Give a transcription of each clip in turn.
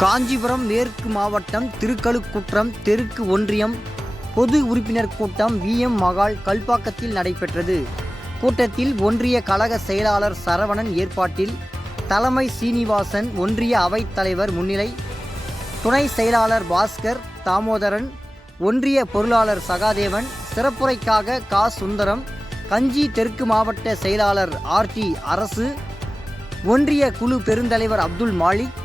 காஞ்சிபுரம் மேற்கு மாவட்டம் திருக்கழுக்குன்றம் தெற்கு ஒன்றியம் பொது உறுப்பினர் கூட்டம் விஎம் மகால் கல்பாக்கத்தில் நடைபெற்றது. கூட்டத்தில் ஒன்றிய கழக செயலாளர் சரவணன் ஏற்பாட்டில் தலைமை சீனிவாசன், ஒன்றிய அவைத் தலைவர் முன்னிலை, துணை செயலாளர் பாஸ்கர், தாமோதரன், ஒன்றிய பொருளாளர் சகாதேவன், சிறப்புரைக்காக கா. சுந்தரம், கஞ்சி தெற்கு மாவட்ட செயலாளர் ஆர்டி அரசு, ஒன்றிய குழு பெருந்தலைவர் அப்துல் மாலிக்,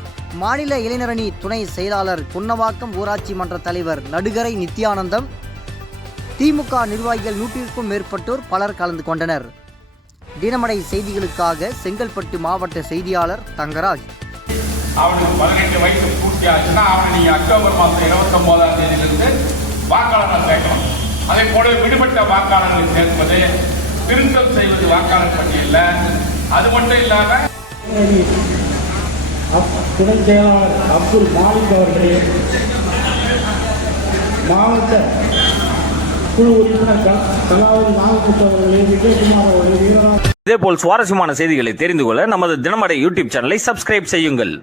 மாநில இளைஞரணி துணை செயலாளர் குன்னவாக்கம் ஊராட்சி மன்ற தலைவர் நடுகரை நித்யானந்தம், திமுக நிர்வாகிகள் 100க்கும் மேற்பட்டோர் பலர் கலந்து கொண்டனர். தினமடை செய்திகளுக்காக செங்கல்பட்டு மாவட்ட செய்தியாளர் தங்கராஜ். அவனுக்கு 18 வயசு பூர்த்தி ஆச்சுன்னா அவனை நீங்கள் அக்டோபர் மாதம் 29ஆம் தேதியிலிருந்து வாக்காளர்கள் சேர்க்கணும். அதே போல விடுபட்ட வாக்காளர்களை சேர்ப்பது, திருத்தம் செய்வது வாக்காளர் பட்டியலில். அது மட்டும் இல்லாமல் துணை செயலாளர் அப்துல் மாலிக் அவர்களே, மாவட்ட குழு உறுப்பினர் கலாவதி நாகமுத்து அவர்களே, விஜயகுமார் அவர்களே, வீரராஜ். இதேபோல் சுவாரஸ்யமான செய்திகளை தெரிந்து கொள்ள நமது தினமடை யூடியூப் சேனலை சப்ஸ்கிரைப் செய்யுங்கள்.